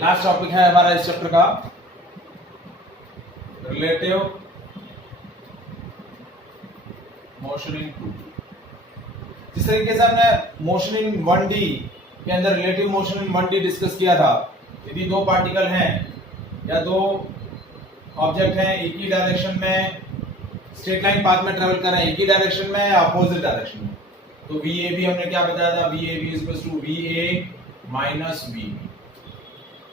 Last topic है हमारा इस चैप्टर का रिलेटिव मोशन इन 2D। जिस तरीके से हमने मोशन इन 1D के अंदर relative motion in 1D discuss किया था, यदि दो पार्टिकल हैं या दो ऑब्जेक्ट हैं एक ही डायरेक्शन में स्ट्रेट लाइन पाथ में ट्रेवल कर रहे हैं, एक ही डायरेक्शन में या अपोजिट डायरेक्शन में, तो VAB हमने क्या बताया था, VAB is equal to VA minus VB।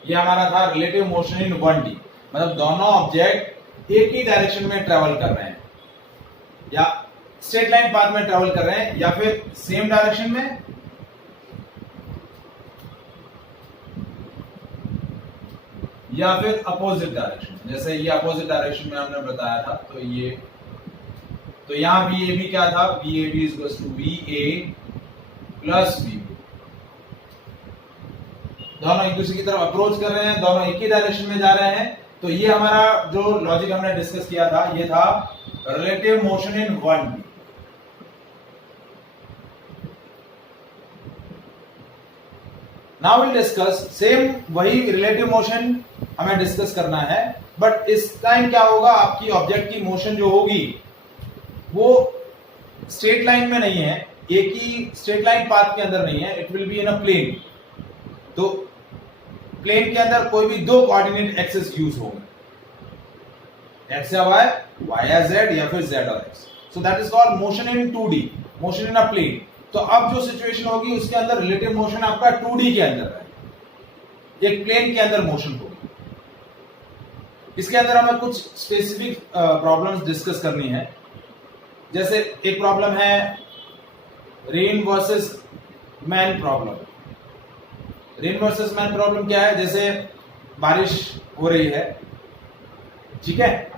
ये हमारा था रिलेटिव मोशन इन 1D, मतलब दोनों ऑब्जेक्ट एक ही डायरेक्शन में ट्रेवल कर रहे हैं या स्ट्रेट लाइन पाथ में ट्रेवल कर रहे हैं या फिर सेम डायरेक्शन में या फिर अपोजिट डायरेक्शन। जैसे ये अपोजिट डायरेक्शन में हमने बताया था, तो यहां VAB क्या था, VAB is equal to VA plus VB। दोनों एक दूसरे की तरफ अप्रोच कर रहे हैं, दोनों एक ही डायरेक्शन में जा रहे हैं। तो ये हमारा जो लॉजिक हमने डिस्कस किया था, ये था relative motion in 1D। Now will discuss same वही रिलेटिव मोशन हमें डिस्कस करना है, बट इस टाइम क्या होगा, आपकी ऑब्जेक्ट की मोशन जो होगी वो स्ट्रेट लाइन में नहीं है, एक ही स्ट्रेट लाइन पाथ के अंदर नहीं है, it will be in a plane. तो प्लेन के अंदर कोई भी दो कोऑर्डिनेट एक्सिस यूज होंगे, एक्स या वाई, वाई या जेड या फिर जेड और X. So that is called motion in 2D, motion in a plane. तो अब जो सिचुएशन होगी उसके अंदर रिलेटिव मोशन आपका 2D के अंदर है, एक प्लेन के अंदर मोशन होगी। इसके अंदर हमें कुछ स्पेसिफिक प्रॉब्लम्स डिस्कस करनी है। जैसे एक प्रॉब्लम है rain versus man problem. Rain versus man problem क्या है, जैसे बारिश हो रही है, ठीक है,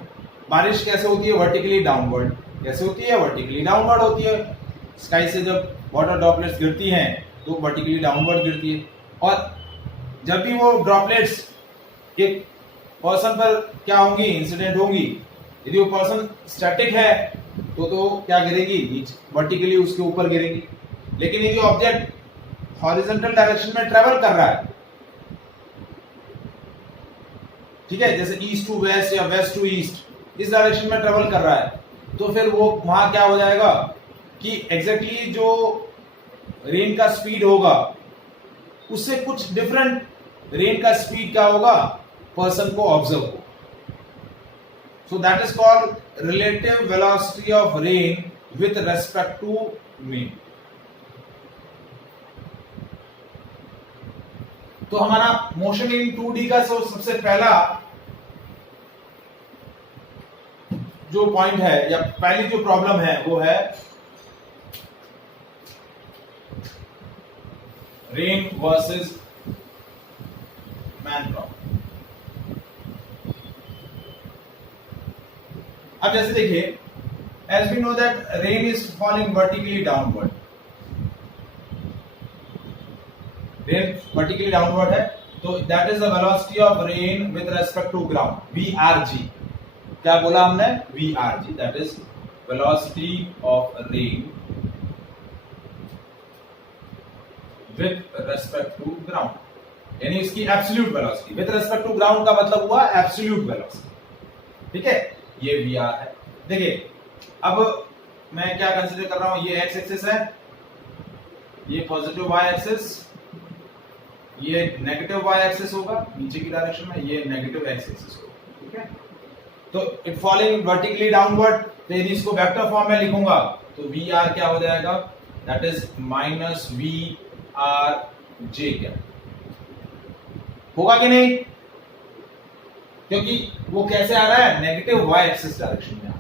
बारिश कैसे होती है, वर्टिकली डाउनवर्ड। कैसे होती है, वर्टिकली डाउनवर्ड होती है। स्काई से जब वाटर ड्रॉपलेट्स गिरती हैं तो वर्टिकली डाउनवर्ड गिरती है, और जब भी वो ड्रॉपलेट्स एक पर्सन पर क्या होंगी, इंसिडेंट होंगी। यदि वो पर्सन स्टैटिक है तो क्या गिरेगी, नीचे वर्टिकली उसके ऊपर गिरेगी। लेकिन यदि ऑब्जेक्ट हॉरिजॉन्टल डायरेक्शन में ट्रेवल कर रहा है, ठीक है, जैसे ईस्ट टू वेस्ट या वेस्ट टू ईस्ट, इस डायरेक्शन में ट्रेवल कर रहा है, तो फिर वो वहां क्या हो जाएगा कि एग्जैक्टली जो रेन का स्पीड होगा उससे कुछ डिफरेंट रेन का स्पीड क्या होगा, पर्सन को ऑब्जर्व हो। So that is called relative velocity of rain with respect to mean. तो हमारा मोशन इन 2D का सबसे पहला जो पॉइंट है या पहली जो प्रॉब्लम है वो है रेन वर्सेस मैन प्रॉब्लम। अब जैसे देखिए, as we know that rain is falling vertically downward, rain vertically downward है, तो that is the velocity of rain with respect to ground, VRG। क्या बोला हमने, VRG, that is velocity of rain with respect to ground, यानी इसकी absolute velocity. With respect to ground का मतलब हुआ एब्सोल्यूट वेलोसिटी, ठीक है, ये VR है। देखिए अब मैं क्या कंसीडर कर रहा हूं, ये एक्स एक्सिस है, ये पॉजिटिव वाई एक्सिस, ये नेगेटिव वाई एक्सिस होगा नीचे की डायरेक्शन में, ये नेगेटिव एक्स एक्सिस होगा, ठीक है। तो इट फॉलिंग वर्टिकली डाउनवर्ड, तो यदि इसको वेक्टर फॉर्म में लिखूंगा तो VR क्या हो जाएगा, दैट इज माइनस VRJ। क्या होगा कि नहीं, क्योंकि वो कैसे आ रहा है, नेगेटिव वाई एक्सिस डायरेक्शन में।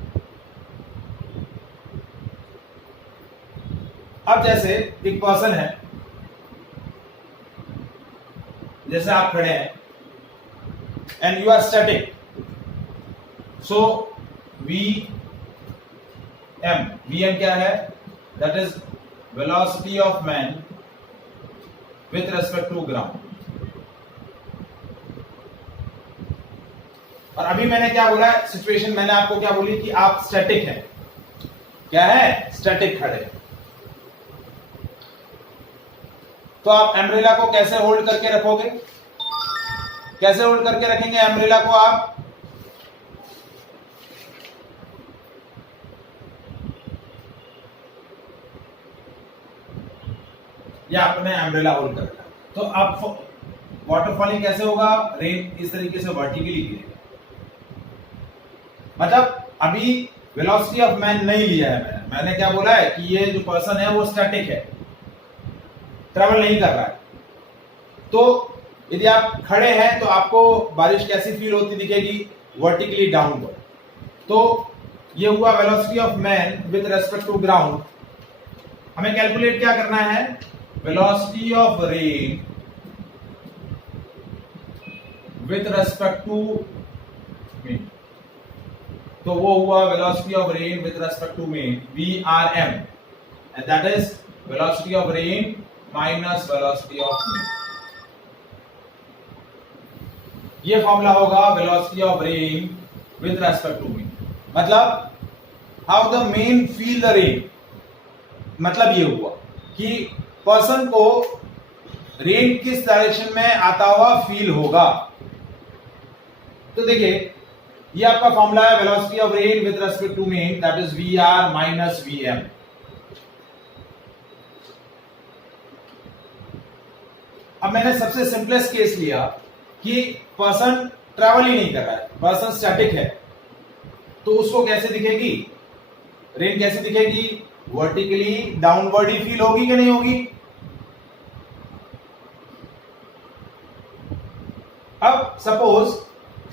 अब जैसे एक पर्सन है, जैसे आप खड़े हैं and you are static, so VM क्या है, that is velocity of man with respect to ground. और अभी मैंने क्या बोला, सिचुएशन मैंने आपको क्या बोली कि आप स्टैटिक हैं, क्या है, स्टैटिक खड़े। तो आप एम्ब्रेला को कैसे होल्ड करके रखोगे, कैसे होल्ड करके रखेंगे अम्ब्रेला को आप? या आपने अम्ब्रेला होल्ड कर लिया, तो अब वाटरफॉलिंग कैसे होगा? रेन इस तरीके से वर्टिकली गिरेगा। मतलब अभी वेलोसिटी ऑफ मैन नहीं लिया है मैंने क्या बोला है कि ये जो पर्सन है वो स्टैटिक है, ट्रेवल नहीं कर रहा है। तो यदि आप खड़े हैं तो आपको बारिश कैसी फील होती दिखेगी? Vertically downward. तो ये हुआ velocity of man with respect to ground. हमें कैलकुलेट क्या करना है? Velocity of rain with respect to mean. तो वो हुआ velocity of rain with respect to man, VRM, and that is velocity of rain minus velocity of man. ये formula होगा velocity of rain with respect to man. मतलब how the man feel the rain. मतलब ये हुआ कि person को rain किस direction में आता हुआ फील होगा। तो देखिए ये आपका फॉर्मूला है velocity of rain with respect to mean, that is VR minus VM। अब मैंने सबसे सिंपलेस्ट केस लिया कि पर्सन ट्रैवल ही नहीं कर रहा है, पर्सन स्टैटिक है, तो उसको कैसे दिखेगी रेन? कैसे दिखेगी? वर्टिकली डाउनवर्ड ही फील होगी कि नहीं होगी? अब सपोज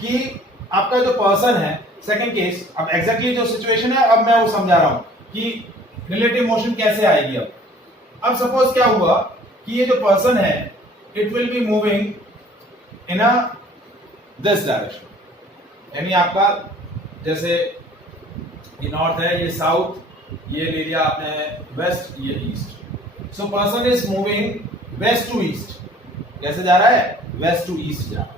कि आपका जो पर्सन है, सेकंड केस, अब एग्जैक्टली जो सिचुएशन है अब मैं वो समझा रहा हूं कि रिलेटिव मोशन कैसे आएगी। अब सपोज क्या हुआ कि ये जो पर्सन है it will be moving in a this direction, यानी आपका जैसे ये नॉर्थ है, ये साउथ, ये ले लिया आपने वेस्ट, ये east. So person is moving west to east. कैसे जा रहा है? वेस्ट टू ईस्ट जा रहा है।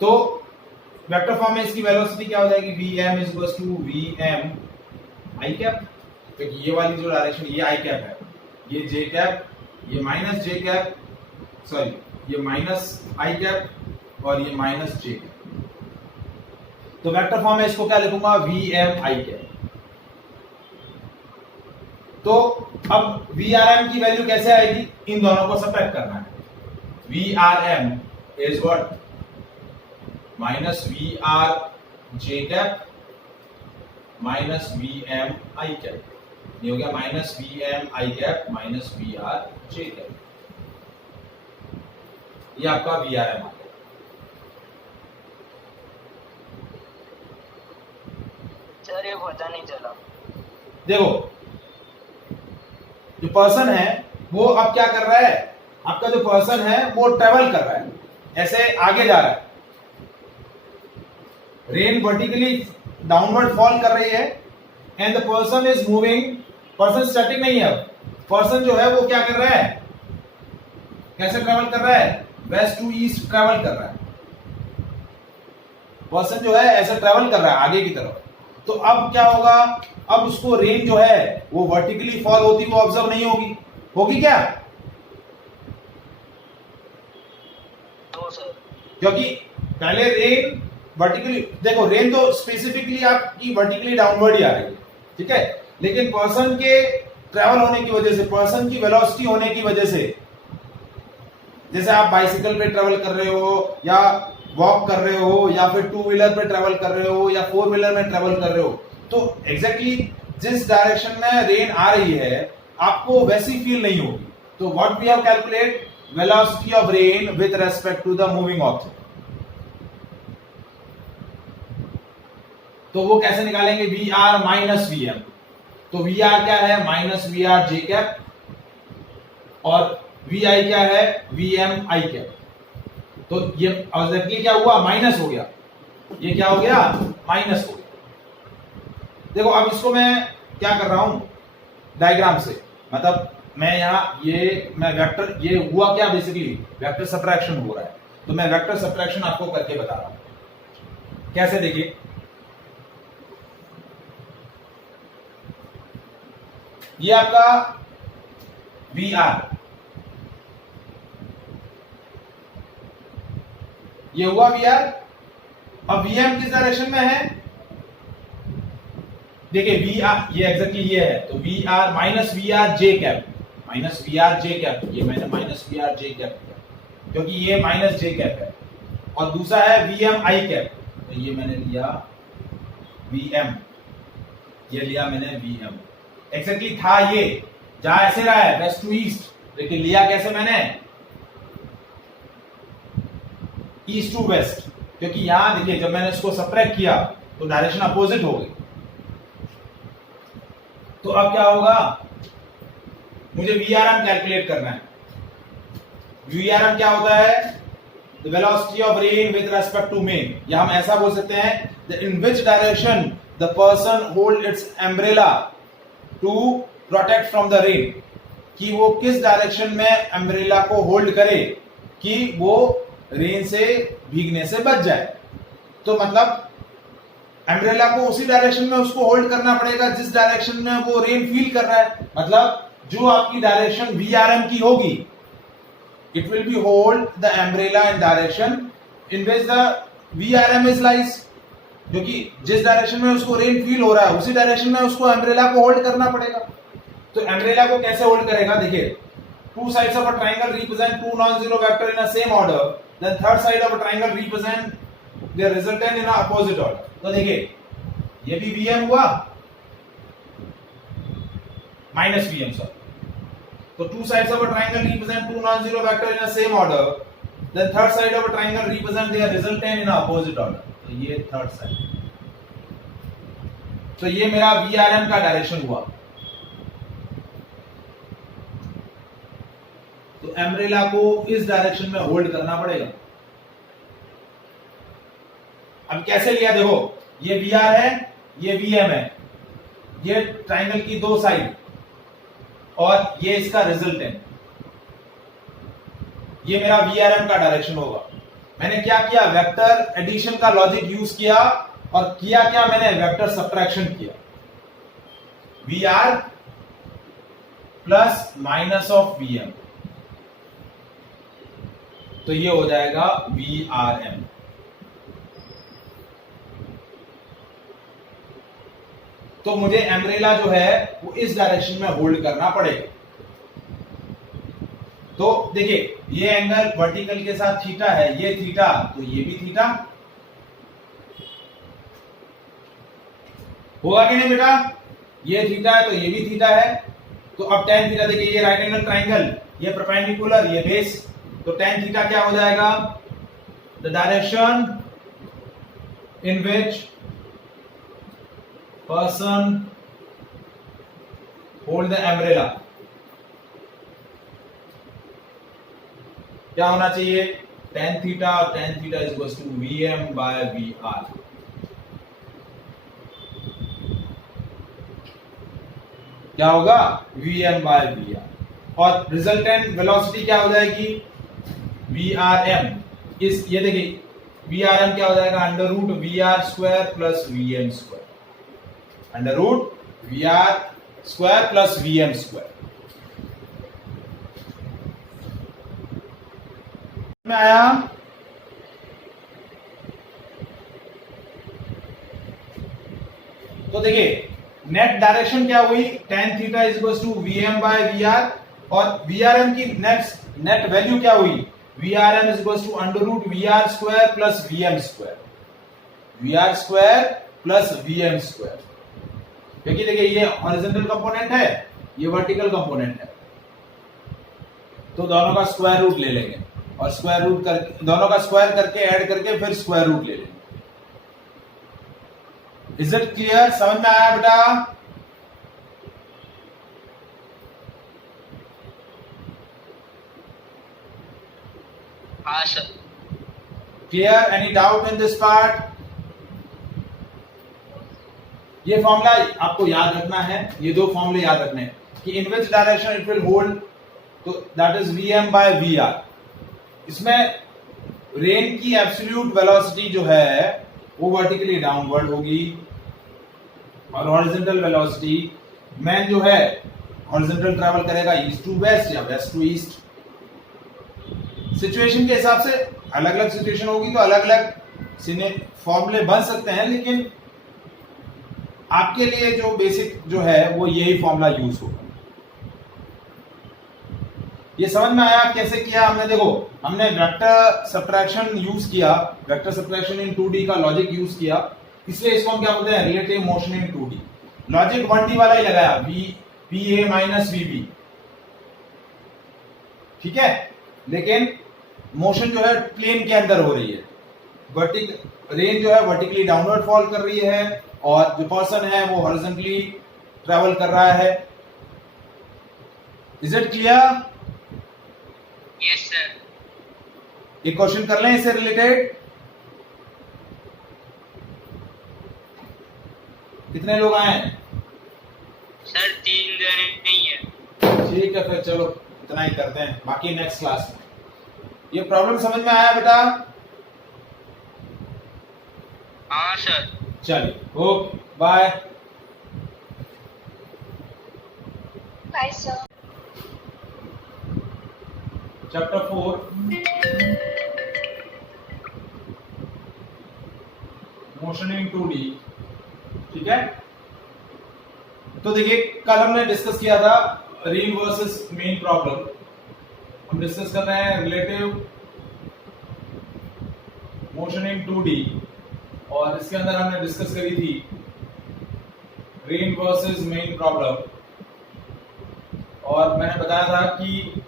तो वेक्टर फॉर्म में इसकी वेलोसिटी क्या हो जाएगी? VM is equal to VM I cap. तो ये वाली जो डायरेक्शन, ये आई कैप है, ये जे कैप, ये माइनस जे कैप, सॉरी ये माइनस आई कैप और ये माइनस जे कैप। तो वेक्टर फॉर्म में इसको क्या लिखूंगा? VM I cap. तो अब VRM की वैल्यू कैसे आएगी? इन दोनों को सबट्रैक्ट करना है। VRM is what? Minus VR J cap minus VM I cap. ये हो गया minus VM I cap minus VR J cap. ये आपका VRM आ गया। सर ये पता नहीं चला। देखो जो पर्सन है वो अब क्या कर रहा है? आपका जो पर्सन है वो ट्रेवल कर रहा है, ऐसे आगे जा रहा है। रेन वर्टिकली डाउनवर्ड फॉल कर रही है and the person is moving. Person static नहीं है, पर्सन जो है वो क्या कर रहा है? कैसे ट्रेवल कर रहा है? वेस्ट टू ईस्ट ट्रेवल कर रहा है। पर्सन जो है ऐसे ट्रेवल कर रहा है आगे की तरफ। तो अब क्या होगा? अब उसको रेन जो है वो वर्टिकली फॉल होती वो ऑब्जर्व नहीं होगी। होगी क्या? तो सर क्योंकि पहले रेन वर्टिकली, देखो रेन तो स्पेसिफिकली आपकी वर्टिकली डाउनवर्ड ही आ रही है, ठीक है, लेकिन पर्सन के ट्रैवल होने की वजह से, पर्सन की वेलोसिटी होने की वजह से, जैसे आप बाइसिकल पे ट्रैवल कर रहे हो या वॉक कर रहे हो या फिर टू व्हीलर पे ट्रैवल कर रहे हो या फोर व्हीलर में ट्रैवल कर रहे हो, तो एग्जैक्टली जिस डायरेक्शन में रेन आ रही है आपको वैसी फील नहीं होगी। तो what we have calculate? Velocity of rain with respect to the moving object. तो वो कैसे निकालेंगे? VR minus VM। तो VR क्या है? माइनस VR जे कैप और VI क्या है? VM I cap. तो ये एग्जैक्टली क्या हुआ? माइनस हो गया। ये क्या हो गया? माइनस हो गया। देखो अब इसको मैं क्या कर रहा हूं डायग्राम से, मतलब मैं यहां मैं वेक्टर, ये हुआ क्या बेसिकली? वेक्टर सब्ट्रैक्शन हो रहा है। तो मैं वेक्टर सब्ट्रैक्शन आपको करके बता रहा हूं। कैसे? देखिए ये आपका VR, ये हुआ वी आर। अब वी एम किस डायरेक्शन में है, देखिए वी आर ये एग्जैक्टली ये है, तो V R minus V R J cap, minus V R J cap, ये मैंने minus V R J cap किया क्योंकि ये माइनस जे कैप है, और दूसरा है वी एम आई कैप, तो ये मैंने लिया वी एम, ये लिया मैंने वी एम। एग्जैक्टली था ये, जहां ऐसे रहा है वेस्ट टू ईस्ट, लेकिन लिया कैसे मैंने ईस्ट टू वेस्ट, क्योंकि यहां देखिए जब मैंने इसको सब्ट्रैक्ट किया तो डायरेक्शन अपोजिट हो गई। तो अब क्या होगा, मुझे VRM कैलकुलेट करना है। VRM क्या होता है, the velocity of rain with respect to man, या हम ऐसा बोल सकते हैं in which direction the person hold its umbrella to protect from the rain, कि वो किस डायरेक्शन में एम्ब्रेला को होल्ड करे कि वो रेन से भीगने से बच जाए। तो मतलब एम्ब्रेला को उसी डायरेक्शन में उसको होल्ड करना पड़ेगा जिस डायरेक्शन में वो रेन फील कर रहा है। मतलब जो आपकी डायरेक्शन VRM की होगी, it will B hold the umbrella in direction in which the VRM is lies, जो कि जिस डायरेक्शन में उसको रेन फील हो रहा है उसी डायरेक्शन में उसको एम्ब्रेला को होल्ड करना पड़ेगा। तो एम्ब्रेला को कैसे होल्ड करेगा, देखिए two sides of a triangle represent two non zero vector in a same order, then third side of a triangle represent their resultant in a opposite order. तो देखिए ये भी VM हुआ माइनस VM, सॉरी। तो two sides of a triangle represent two non zero vector in a same order, then third side of a triangle represent their resultant in a opposite order. तो ये third side, तो ये मेरा VRM का direction हुआ। तो umbrella को इस डायरेक्शन में होल्ड करना पड़ेगा। अब कैसे लिया, देखो ये VR है, ये VM है, ये ट्रायंगल की दो साइड और ये इसका रिजल्टेंट, ये मेरा VRM का डायरेक्शन होगा। मैंने क्या किया, वेक्टर एडिशन का लॉजिक यूज किया, और किया क्या मैंने, वेक्टर सब्ट्रैक्शन किया। VR plus minus of VM, तो ये हो जाएगा VRM। तो मुझे एम्ब्रेला जो है वो इस डायरेक्शन में होल्ड करना पड़ेगा। तो देखिए ये एंगल वर्टिकल के साथ थीटा है, ये थीटा, तो ये भी थीटा होगा कि नहीं बेटा, ये थीटा है तो ये भी थीटा है। तो अब tan थीटा, देखिए ये राइट एंगल ट्राइंगल, ये परपेंडिकुलर, ये बेस, तो tan थीटा क्या हो जाएगा, the direction in which person hold the umbrella, क्या होना चाहिए, tan theta is equals to VM by VR। क्या होगा, VM by VR, और रिजल्टेंट वेलोसिटी क्या हो जाएगी, VRM। इस ये देखिए VRM क्या हो जाएगा, under root VR square plus VM square, under root VR square plus VM square में आया। तो देखिए नेट डायरेक्शन क्या हुई, tan theta is equal to VM by VR, और VRM की नेट वैल्यू क्या हुई, VRM is equal to under root VR square plus VM square, VR square plus VM square. क्योंकि देखिए ये हॉरिजॉन्टल कंपोनेंट है, ये वर्टिकल कंपोनेंट है, तो दोनों का स्क्वायर रूट ले लेंगे, और स्क्वायर रूट करके दोनों का स्क्वायर करके ऐड करके फिर स्क्वायर रूट ले लेंगे। इज इट क्लियर, समझ में आया बेटा? हाँ sir. Clear, any doubt in this part? ये फॉर्मूला आपको याद रखना है, ये दो फॉर्मूले याद रखने हैं कि in which direction it will hold, तो that is VM by VR। इसमें रेन की एब्सोल्यूट वेलोसिटी जो है वो वर्टिकली डाउनवर्ड होगी, और हॉरिजॉन्टल वेलोसिटी मैन जो है हॉरिजॉन्टल ट्रैवल करेगा ईस्ट टू वेस्ट या वेस्ट टू ईस्ट। सिचुएशन के हिसाब से अलग अलग सिचुएशन होगी तो अलग अलग फॉर्मूले बन सकते हैं, लेकिन आपके लिए जो बेसिक जो है वो यही फॉर्मूला यूज होगा। ये समझ में आया कैसे किया हमने? देखो, हमने वेक्टर सब्ट्रैक्शन यूज किया, वेक्टर सब्ट्रैक्शन इन 2D का लॉजिक यूज किया, इसलिए इसको हम क्या बोलते हैं? Relative motion in 2D। Logic 1D वाला ही लगाया, VA माइनस VB, ठीक है, लेकिन मोशन जो है प्लेन के अंदर हो रही है, रेंज जो है वर्टिकली डाउनवर्ड फॉल कर रही है और जो पर्सन है वो हॉरिजॉन्टली ट्रेवल कर रहा है। Is it clear? Yes sir. एक क्वेश्चन कर लें इससे रिलेटेड। कितने लोग आए हैं? सर 3 जने नहीं है। ठीक है, फिर चलो इतना ही करते हैं, बाकी नेक्स्ट क्लास में। ये प्रॉब्लम समझ में आया बेटा? हाँ सर। चलिए, okay, bye. Bye sir. Chapter 4 motion in 2D, ठीक है। तो देखिए, कल हमने डिस्कस किया था रिंग वर्सेस मेन प्रॉब्लम। हम डिस्कस कर रहे हैं रिलेटिव मोशन इन 2D, और इसके अंदर हमने डिस्कस करी थी रिंग वर्सेस मेन प्रॉब्लम, और मैंने बताया था कि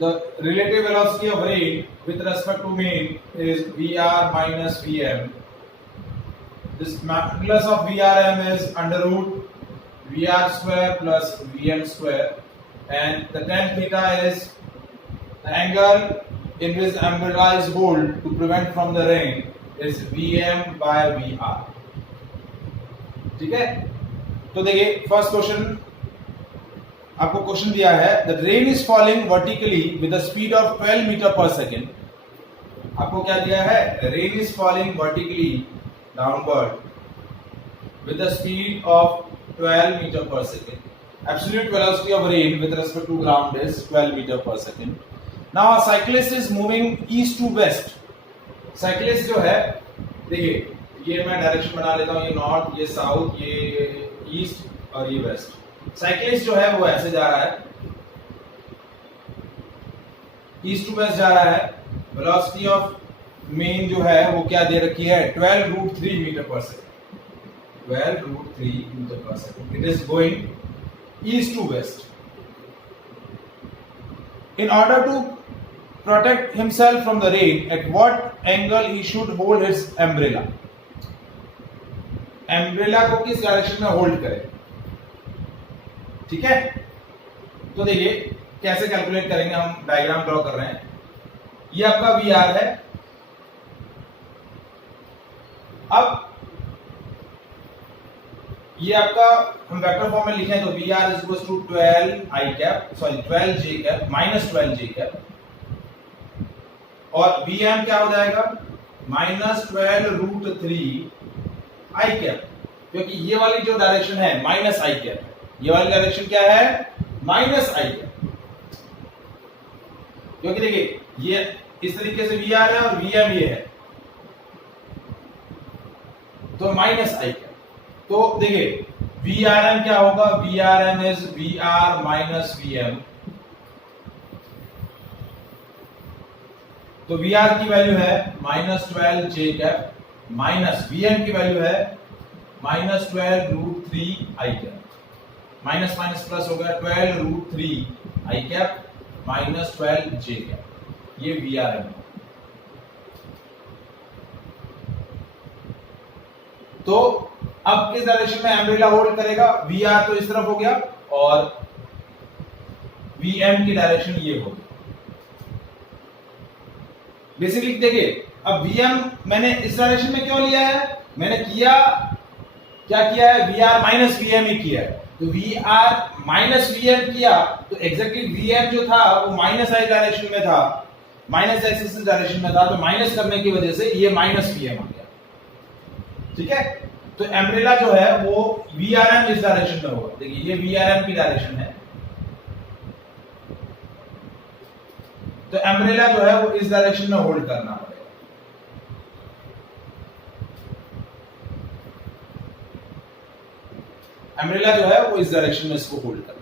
the relative velocity of rain with respect to mean is Vr minus Vm. This modulus of Vrm is under root Vr square plus Vm square, and the tan theta is the angle in which the umbrella is hold to prevent from the rain is Vm by Vr. ठीक है? तो देखिए, first question आपको question दिया है, the rain is falling vertically with the speed of 12 metre पर second. आपको क्या दिया है? Rain is falling vertically downward with the speed of 12 metre पर second. Absolute velocity of rain with respect to ground is 12 metre पर second. Now a cyclist is moving east to west. Cyclist जो है, देखिए, ये मैं direction बना लेता हूं, ये नॉर्थ, ये साउथ, ये ईस्ट और ये वेस्ट। साइक्लिस्ट जो है वो ऐसे जा रहा है, ईस्ट टू वेस्ट जा रहा है। वेलोसिटी ऑफ मेन जो है वो क्या दे रखी है? 12√3 मीटर पर सेकेंड। 12√3 मीटर पर second. It is going east to west. In order to protect himself from the rain, at what angle he should hold his umbrella. Umbrella को किस डायरेक्शन में होल्ड करे? ठीक है, तो देखिए कैसे कैलकुलेट करेंगे। हम डायग्राम ड्रॉ कर रहे हैं। ये आपका VR है। अब ये आपका हम वेक्टर फॉर्म में लिखें तो VR is equal to 12i cap, sorry 12j cap minus 12j cap, और VM क्या हो जाएगा? माइनस 12√3 i कैप, क्योंकि ये वाली जो डायरेक्शन है माइनस i कैप है। ये वाली डायरेक्शन क्या है? Minus i cap. क्योंकि देखिए, ये इस तरीके से VR है और VM ये है, तो माइनस i कैप। तो देखिए, VRM क्या होगा? VRM is VR minus VM। तो VR की वैल्यू है minus 12j cap, minus VM की वैल्यू है minus 12√3i cap. Minus minus plus हो गया, 12√3i cap minus 12j cap. ये VRM है। तो अब किस डायरेक्शन में एम्ब्रेला होल्ड करेगा? VR तो इस तरफ हो गया और VM की डायरेक्शन ये होगी। बेसिकली देखिए, अब VM मैंने इस डायरेक्शन में क्यों लिया है? मैंने क्या किया है? VR माइनस VM ही किया है। तो VR माइनस VM किया तो एग्जैक्टली VM जो था वो माइनस आई डायरेक्शन में था, माइनस एक्सिस डायरेक्शन में था, तो माइनस करने की वजह से ये माइनस VM आ गया। ठीक है, तो एम्ब्रेला जो है वो VRM इस डायरेक्शन में होगा। देखिए, ये VRM की डायरेक्शन है। तो एम्ब्रेला जो है वो इस डायरेक्शन में होल्ड करना पड़ेगा। एम्ब्रेला जो है वो इस डायरेक्शन में इसको होल्ड करना